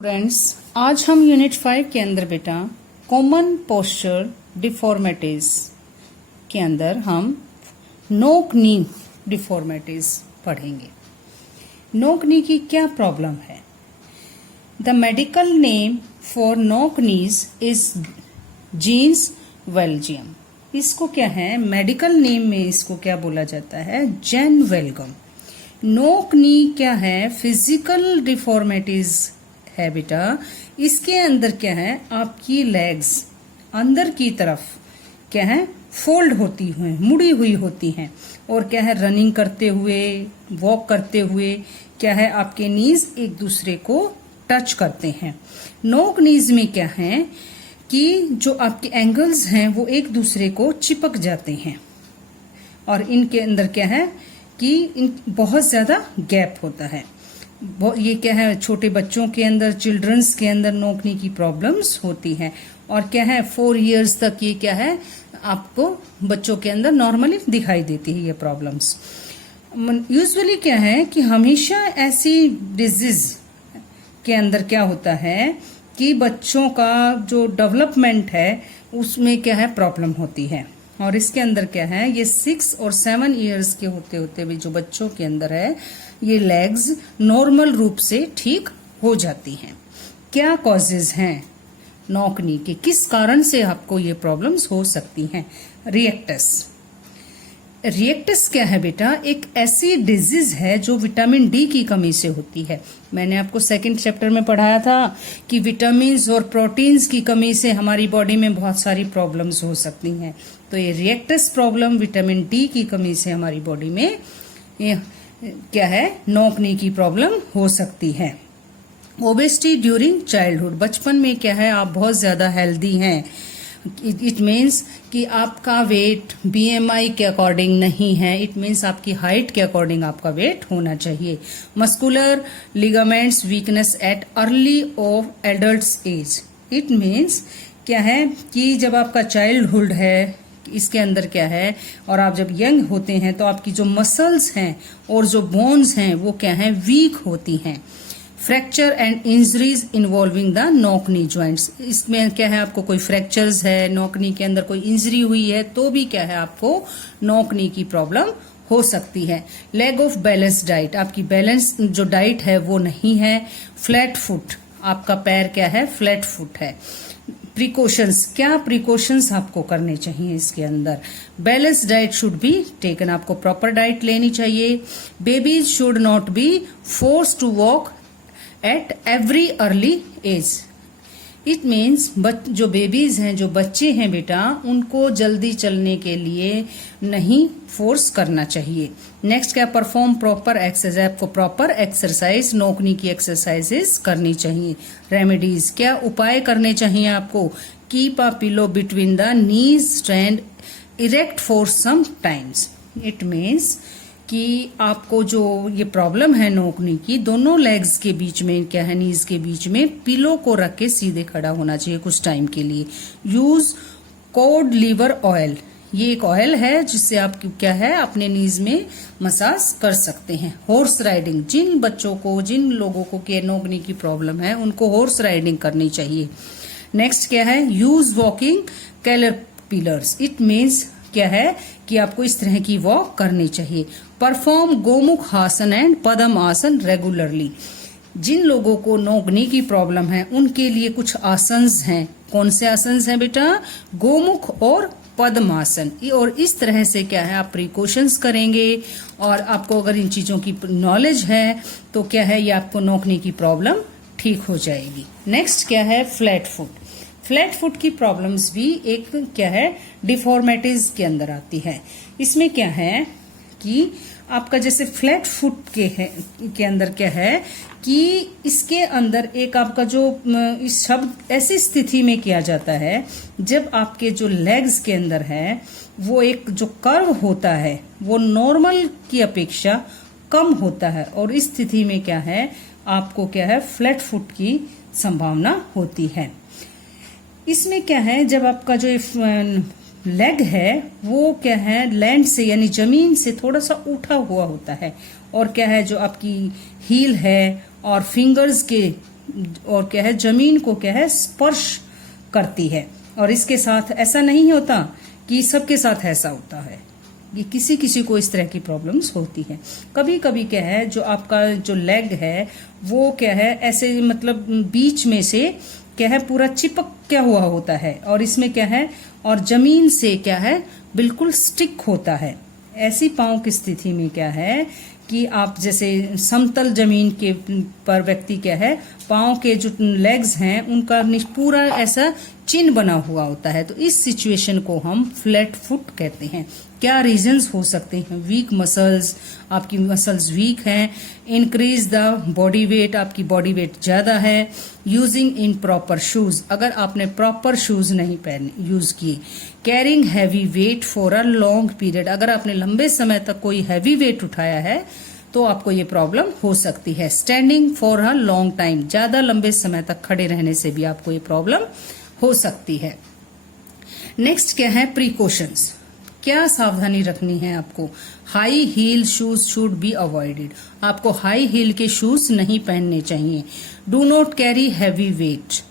Friends, आज हम unit 5 के अंदर बेटा कॉमन पोस्चर डिफॉर्मिटीज के अंदर हम नोक नी डिफॉर्मिटीज पढ़ेंगे। नोक नी की क्या प्रॉब्लम है? द मेडिकल नेम फॉर नोक नीज इज जीन्स वेल्जियम। इसको क्या है, मेडिकल नेम में इसको क्या बोला जाता है? जेन वेल्गम। नोक नी क्या है? फिजिकल डिफॉर्मिटीज है बेटा। इसके अंदर क्या है, आपकी लेग्स अंदर की तरफ क्या है, फोल्ड होती हुई, मुड़ी हुई होती हैं, और क्या है, रनिंग करते हुए, वॉक करते हुए क्या है, आपके नीज एक दूसरे को टच करते हैं। नोक नीज में क्या है कि जो आपके एंगल्स हैं वो एक दूसरे को चिपक जाते हैं, और इनके अंदर क्या है कि बहुत ज्यादा गैप होता है। ये क्या है, छोटे बच्चों के अंदर, चिल्ड्रंस के अंदर नोक नी की प्रॉब्लम्स होती है, और क्या है 4 इयर्स तक ये क्या है, आपको बच्चों के अंदर नॉर्मली दिखाई देती है ये प्रॉब्लम्स। यूजुअली क्या है कि हमेशा ऐसी डिजीज के अंदर क्या होता है कि बच्चों का जो डेवलपमेंट है उसमें क्या है, प्रॉब्लम होती है। और इसके अंदर क्या है, ये 6 और 7 इयर्स के होते होते भी जो बच्चों के अंदर है, ये लेग्स नॉर्मल रूप से ठीक हो जाती हैं। क्या कॉजेज हैं नोक नी के? किस कारण से आपको ये प्रॉब्लम्स हो सकती हैं? रिएक्टस। रिएक्टस क्या है बेटा? एक ऐसी डिजीज है जो विटामिन डी की कमी से होती है। मैंने आपको सेकंड चैप्टर में पढ़ाया था कि विटामिन्स और प्रोटीन्स की कमी से हमारी बॉडी में बहुत सारी प्रॉब्लम्स हो सकती हैं। तो ये रिएक्टस प्रॉब्लम विटामिन डी की कमी से हमारी बॉडी में क्या है, नोक नी की प्रॉब्लम हो सकती है। Obesity during childhood. बचपन में क्या है, आप बहुत ज्यादा हेल्दी हैं। इट मीन्स कि आपका वेट बीएमआई के अकॉर्डिंग नहीं है। इट मीन्स आपकी हाइट के अकॉर्डिंग आपका वेट होना चाहिए। Muscular ligaments weakness at early of adult age. It means क्या है कि जब आपका चाइल्डहुड है, इसके अंदर क्या है, और आप जब यंग होते हैं तो आपकी जो मसल्स हैं और जो बोन्स हैं वो क्या है, वीक होती हैं। Fracture and injuries involving the नोक नी ज्वाइंट्स। इसमें क्या है, आपको कोई फ्रैक्चर्स है, नोक नी के अंदर कोई इंजरी हुई है, तो भी क्या है, आपको नोक नी की प्रॉब्लम हो सकती है। Lack of balance diet. आपकी बैलेंस जो डाइट है वो नहीं है। Flat foot. आपका पैर क्या है, फ्लैट फुट है। प्रिकॉशंस। क्या प्रिकॉशंस आपको करने चाहिए इसके अंदर? Balance diet should be taken. आपको प्रॉपर डाइट लेनी चाहिए। Babies should not be force to walk at every early age. It means जो बेबीज हैं, जो बच्चे हैं बेटा, उनको जल्दी चलने के लिए नहीं फोर्स करना चाहिए। नेक्स्ट क्या, परफॉर्म प्रॉपर एक्सरसाइज। आपको प्रॉपर एक्सरसाइज, नोक नी की एक्सरसाइजेस करनी चाहिए। रेमेडीज। क्या उपाय करने चाहिए आपको? Keep a pillow between the knees, stand erect for some times. It means कि आपको जो ये प्रॉब्लम है नोक नी की, दोनों लेग्स के बीच में क्या है, नीज के बीच में पिलो को रख के सीधे खड़ा होना चाहिए कुछ टाइम के लिए। Use cod liver oil. ये एक ऑयल है जिससे आप क्या है, अपने नीज में मसाज कर सकते हैं। Horse riding. जिन बच्चों को, जिन लोगों को के नोक नी की प्रॉब्लम है, उनको हॉर्स राइडिंग करनी चाहिए। नेक्स्ट क्या है, use walking caterpillars. It means क्या है कि आपको इस तरह की वॉक करनी चाहिए। परफॉर्म गोमुख आसन एंड पद्म आसन रेगुलरली। जिन लोगों को नोक नी की प्रॉब्लम है उनके लिए कुछ आसन्स हैं। कौन से आसन्स हैं बेटा? गोमुख और पद्म आसन। और इस तरह से क्या है, आप प्रिकॉशंस करेंगे, और आपको अगर इन चीजों की नॉलेज है तो क्या है, ये आपको नोक नी की प्रॉब्लम ठीक हो जाएगी। नेक्स्ट क्या है, फ्लैट फुट। फ्लैट फुट की प्रॉब्लम्स भी एक क्या है, डिफॉर्मिटीज के अंदर आती है। इसमें क्या है कि आपका जैसे फ्लैट फुट के अंदर क्या है कि इसके अंदर एक आपका जो इस शब्द ऐसी स्थिति में किया जाता है जब आपके जो लेग्स के अंदर है वो एक जो कर्व होता है वो नॉर्मल की अपेक्षा कम होता है, और इस स्थिति में क्या है, आपको क्या है, फ्लैट फुट की संभावना होती है। इसमें क्या है, जब आपका जो लेग है वो क्या है, लैंड से यानी जमीन से थोड़ा सा उठा हुआ होता है, और क्या है, जो आपकी हील है और फिंगर्स के और क्या है जमीन को क्या है स्पर्श करती है। और इसके साथ ऐसा नहीं होता कि सबके साथ ऐसा होता है, ये किसी किसी को इस तरह की प्रॉब्लम्स होती है। कभी कभी क्या है जो आपका जो लेग है वो क्या है ऐसे मतलब बीच में से क्या है पूरा चिपक क्या हुआ होता है और इसमें क्या है और जमीन से क्या है बिल्कुल स्टिक होता है। ऐसी पांव की स्थिति में क्या है कि आप जैसे समतल जमीन के पर व्यक्ति क्या है पांव के जो लेग्स हैं उनका पूरा ऐसा चिन्ह बना हुआ होता है। तो इस सिचुएशन को हम फ्लैट फुट कहते हैं। क्या रीजंस हो सकते हैं? वीक मसल्स, आपकी मसल्स वीक हैं, इंक्रीज द बॉडी वेट, आपकी बॉडी वेट ज्यादा है, यूजिंग इन प्रॉपर शूज, अगर आपने प्रॉपर शूज नहीं पहने यूज किए, carrying heavy weight for a long period, अगर आपने लंबे समय तक कोई हैवी वेट उठाया है तो आपको ये प्रॉब्लम हो सकती है। Standing for a long time, ज्यादा लंबे समय तक खड़े रहने से भी आपको ये प्रॉब्लम हो सकती है। नेक्स्ट क्या है प्रिकॉशंस, क्या सावधानी रखनी है आपको? High heel shoes should be avoided, आपको हाई हील के शूज नहीं पहनने चाहिए। Do not carry heavy weight,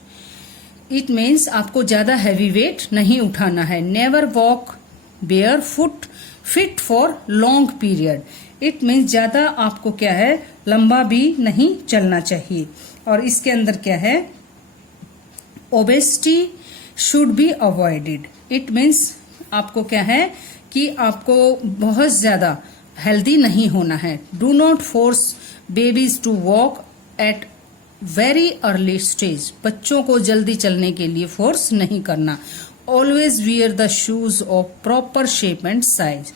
it means आपको ज्यादा हैवी वेट नहीं उठाना है। Never walk bear foot fit for long period, it means ज्यादा आपको क्या है लंबा भी नहीं चलना चाहिए। और इसके अंदर क्या है obesity should be avoided, it means आपको क्या है कि आपको बहुत ज्यादा हेल्दी नहीं होना है। Do not force babies to walk at very early stage, बच्चों को जल्दी चलने के लिए फोर्स नहीं करना। Always wear the shoes of proper shape and size,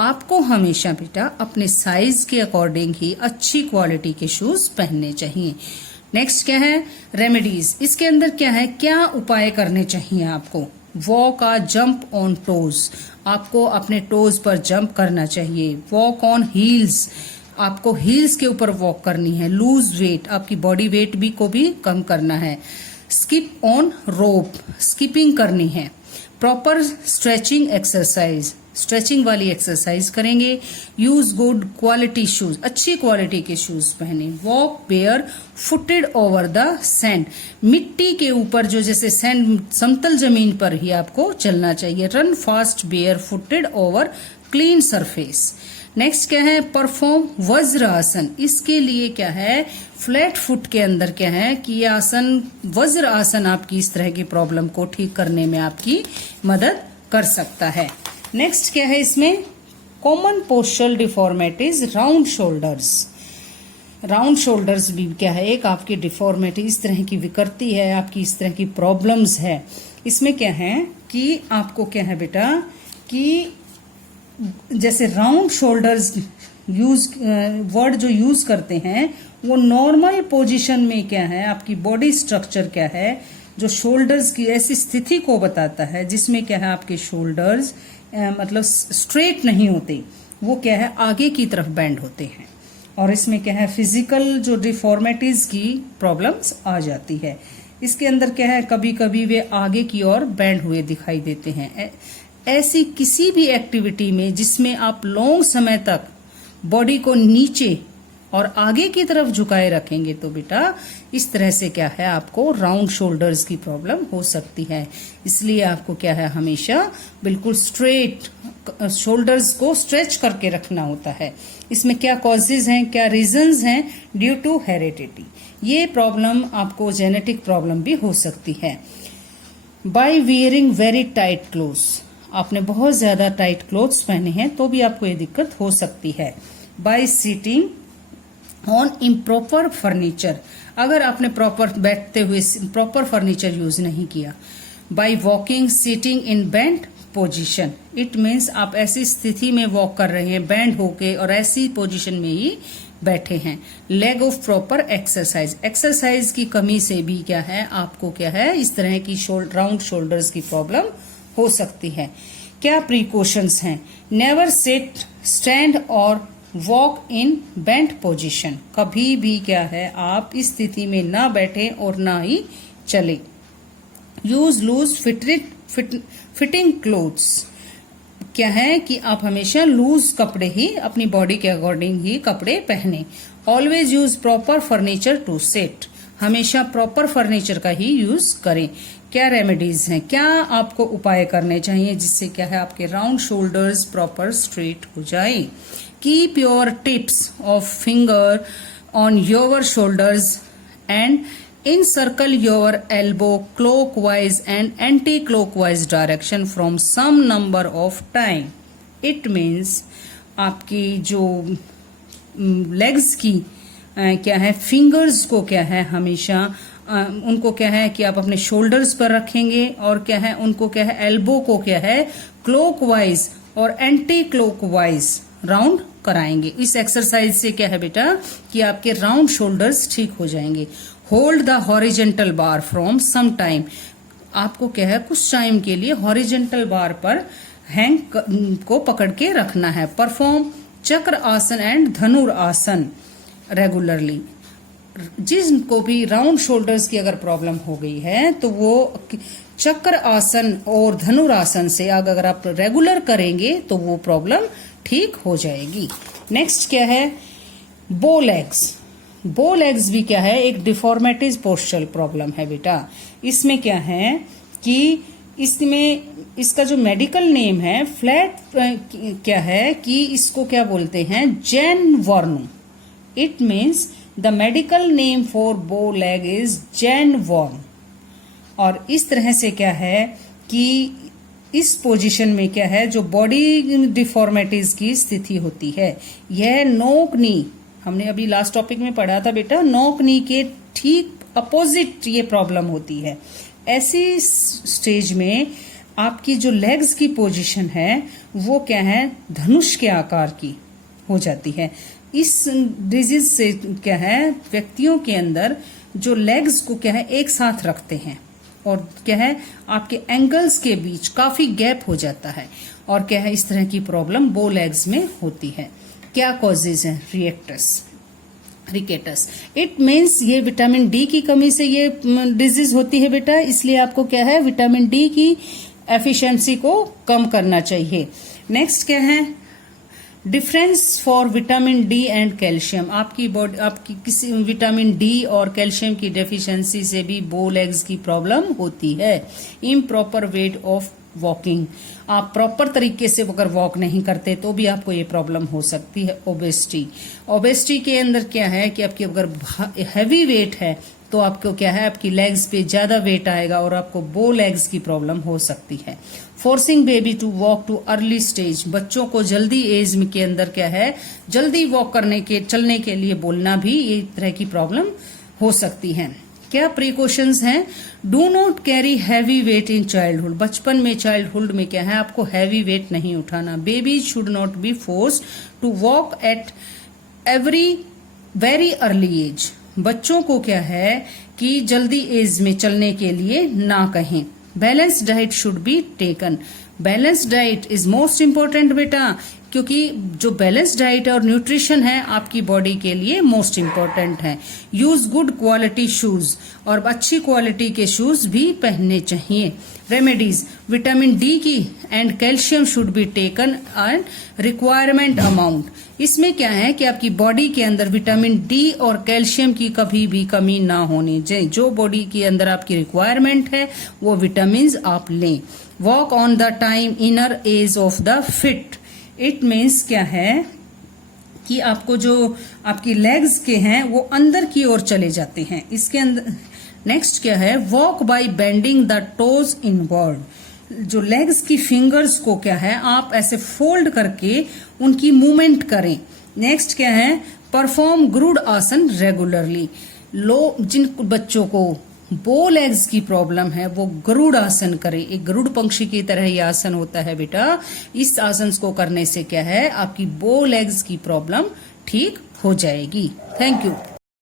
आपको हमेशा बेटा अपने साइज के अकॉर्डिंग ही अच्छी क्वालिटी के शूज पहनने चाहिए। नेक्स्ट क्या है रेमेडीज, इसके अंदर क्या है क्या उपाय करने चाहिए आपको? Walk a jump on toes, आपको अपने टोज पर जंप करना चाहिए। वॉक ऑन हील्स, आपको हील्स के ऊपर वॉक करनी है। लूज वेट, आपकी बॉडी वेट भी को भी कम करना है। स्किप ऑन रोप, स्किपिंग करनी है। प्रॉपर स्ट्रेचिंग एक्सरसाइज, स्ट्रेचिंग वाली एक्सरसाइज करेंगे। यूज गुड क्वालिटी शूज, अच्छी क्वालिटी के शूज पहने। Walk barefooted over the sand, मिट्टी के ऊपर जो जैसे सैंड समतल जमीन पर ही आपको चलना चाहिए। Run fast barefooted over clean surface. Next क्या है परफॉर्म वज्र आसन, इसके लिए क्या है फ्लैट फुट के अंदर क्या है कि ये आसन वज्र आसन आपकी इस तरह की प्रॉब्लम को ठीक करने में आपकी मदद कर सकता है। नेक्स्ट क्या है इसमें common postural deformities, round shoulders. Round shoulders भी क्या है एक आपकी डिफॉर्मिटी, इस तरह की विकृति है, आपकी इस तरह की प्रॉब्लम्स है। इसमें क्या है कि आपको क्या है बेटा कि जैसे राउंड शोल्डर्स यूज वर्ड जो यूज करते हैं वो नॉर्मल पोजीशन में क्या है आपकी बॉडी स्ट्रक्चर क्या है जो शोल्डर्स की ऐसी स्थिति को बताता है जिसमें क्या है आपके शोल्डर्स मतलब स्ट्रेट नहीं होते, वो क्या है आगे की तरफ बेंड होते हैं। और इसमें क्या है फिजिकल जो डिफॉर्मिटीज की प्रॉब्लम्स आ जाती है। इसके अंदर क्या है कभी कभी वे आगे की ओर बेंड हुए दिखाई देते हैं। ऐसी किसी भी एक्टिविटी में जिसमें आप लॉन्ग समय तक बॉडी को नीचे और आगे की तरफ झुकाए रखेंगे तो बेटा इस तरह से क्या है आपको राउंड शोल्डर्स की प्रॉब्लम हो सकती है। इसलिए आपको क्या है हमेशा बिल्कुल स्ट्रेट शोल्डर्स को स्ट्रेच करके रखना होता है। इसमें क्या कॉजेज हैं, क्या रीजंस हैं? ड्यू टू हेरिडिटी, ये प्रॉब्लम आपको जेनेटिक प्रॉब्लम भी हो सकती है। By wearing very tight clothes, आपने बहुत ज्यादा टाइट क्लोथ्स पहने हैं तो भी आपको ये दिक्कत हो सकती है। By sitting on improper furniture, अगर आपने प्रॉपर बैठते हुए प्रॉपर फर्नीचर यूज नहीं किया। By walking seating in bend position, it means आप ऐसी स्थिति में वॉक कर रहे हैं बेंड होके और ऐसी पोजीशन में ही बैठे हैं। Leg of proper exercise, exercise की कमी से भी क्या है आपको क्या है इस तरह की राउंड शोल्डर्स की प्रॉब्लम हो सकती है। क्या प्रिकॉशंस हैं? नेवर सिट स्टैंड और वॉक इन बेंट पोजीशन, कभी भी क्या है आप इस स्थिति में ना बैठे और ना ही चले। यूज लूज फिटिंग क्लोथ्स, क्या है कि आप हमेशा लूज कपड़े ही अपनी बॉडी के अकॉर्डिंग ही कपड़े पहने। Always use proper furniture to sit, हमेशा प्रॉपर फर्नीचर का ही यूज करें। क्या रेमेडीज हैं, क्या आपको उपाय करने चाहिए जिससे क्या है आपके राउंड शोल्डर्स प्रॉपर स्ट्रेट हो जाए। Keep your tips of finger on your shoulders and encircle your elbow clockwise and anti-clockwise direction from some number of time. It means आपकी जो लेग्स की क्या है फिंगर्स को क्या है हमेशा उनको क्या है कि आप अपने शोल्डर्स पर रखेंगे और क्या है उनको क्या है एल्बो को क्या है क्लॉकवाइज और एंटी क्लॉकवाइज राउंड कराएंगे। इस एक्सरसाइज से क्या है बेटा कि आपके राउंड शोल्डर्स ठीक हो जाएंगे। Hold the horizontal bar from some time, आपको क्या है कुछ टाइम के लिए हॉरिजेंटल बार पर हैंग को पकड़ के रखना है। परफॉर्म चक्र आसन एंड धनुर आसन रेगुलरली। जिनको भी राउंड शोल्डर्स की अगर प्रॉब्लम हो गई है तो वो चक्र आसन और धनुर आसन से अगर आप रेगुलर करेंगे तो वो प्रॉब्लम ठीक हो जाएगी। नेक्स्ट क्या है बो लेग्स। बो लेग्स भी क्या है एक डिफॉर्मेटिव पोस्चरल प्रॉब्लम है बेटा। इसमें क्या है कि इसमें इसका जो मेडिकल नेम है फ्लैट क्या है कि इसको क्या बोलते हैं genu varum. It means the medical name for bow leg is genu varum. और इस तरह से क्या है कि इस पोजीशन में क्या है जो बॉडी डिफॉर्मेटिज की स्थिति होती है यह नोक नी, हमने अभी लास्ट टॉपिक में पढ़ा था बेटा, नोक नी के ठीक अपोजिट ये प्रॉब्लम होती है। ऐसी स्टेज में आपकी जो लेग्स की पोजीशन है वो क्या है धनुष के आकार की हो जाती है। इस डिजीज से क्या है व्यक्तियों के अंदर जो लेग्स को क्या है एक साथ रखते हैं और क्या है आपके एंगल्स के बीच काफी गैप हो जाता है और क्या है इस तरह की प्रॉब्लम बो लेग्स में होती है। क्या कॉजेज हैं रिकेटस। इट मीन्स ये विटामिन डी की कमी से ये डिजीज होती है बेटा, इसलिए आपको क्या है विटामिन डी की एफिशिएंसी को कम करना चाहिए। नेक्स्ट क्या है difference for vitamin D and calcium. आपकी बॉडी आपकी किसी विटामिन डी और कैल्शियम की डेफिशिएंसी से भी बो लेग्स की प्रॉब्लम होती है। इम्प्रॉपर वेट ऑफ वॉकिंग, आप प्रॉपर तरीके से अगर वॉक नहीं करते तो भी आपको ये प्रॉब्लम हो सकती है। ओबेसिटी के अंदर क्या है कि आपकी अगर हैवी वेट है तो आपको क्या है आपकी लेग्स पे ज्यादा वेट आएगा और आपको बो लेग्स की प्रॉब्लम हो सकती है। Forcing baby to walk too early stage, बच्चों को जल्दी एज में के अंदर क्या है जल्दी वॉक करने के चलने के लिए बोलना भी ये तरह की प्रॉब्लम हो सकती है। क्या प्रिकॉशंस हैं, do not carry heavy weight in childhood. बचपन में चाइल्डहुड में क्या है आपको हैवी वेट नहीं उठाना। Baby should not be forced to walk at very early age, बच्चों को क्या है कि जल्दी एज में चलने के लिए ना कहें। Balance diet should be taken, balance diet is most important बेटा, क्योंकि जो बैलेंस डाइट और न्यूट्रिशन है आपकी बॉडी के लिए मोस्ट इम्पोर्टेंट है। यूज गुड क्वालिटी शूज, और अच्छी क्वालिटी के शूज भी पहनने चाहिए। रेमेडीज विटामिन डी की and calcium should be taken and requirement amount. इसमें क्या है कि आपकी बॉडी के अंदर विटामिन डी और कैल्शियम की कभी भी कमी ना होनी चाहिए। जो बॉडी के अंदर आपकी रिक्वायरमेंट है वो विटामिन आप लें। Walk on the time inner as of the fit. It means क्या है कि आपको जो आपकी लेग्स के हैं वो अंदर की ओर चले जाते हैं। इसके अंदर नेक्स्ट क्या है walk bye bending the toes inward, जो लेग्स की फिंगर्स को क्या है आप ऐसे फोल्ड करके उनकी मूवमेंट करें। नेक्स्ट क्या है परफॉर्म गरुड़ आसन रेगुलरली। जिन बच्चों को बो लेग्स की प्रॉब्लम है वो गरुड़ आसन करें। एक गरुड़ पंक्षी की तरह ये आसन होता है बेटा। इस आसन को करने से क्या है आपकी बो लेग्स की प्रॉब्लम ठीक हो जाएगी। Thank you.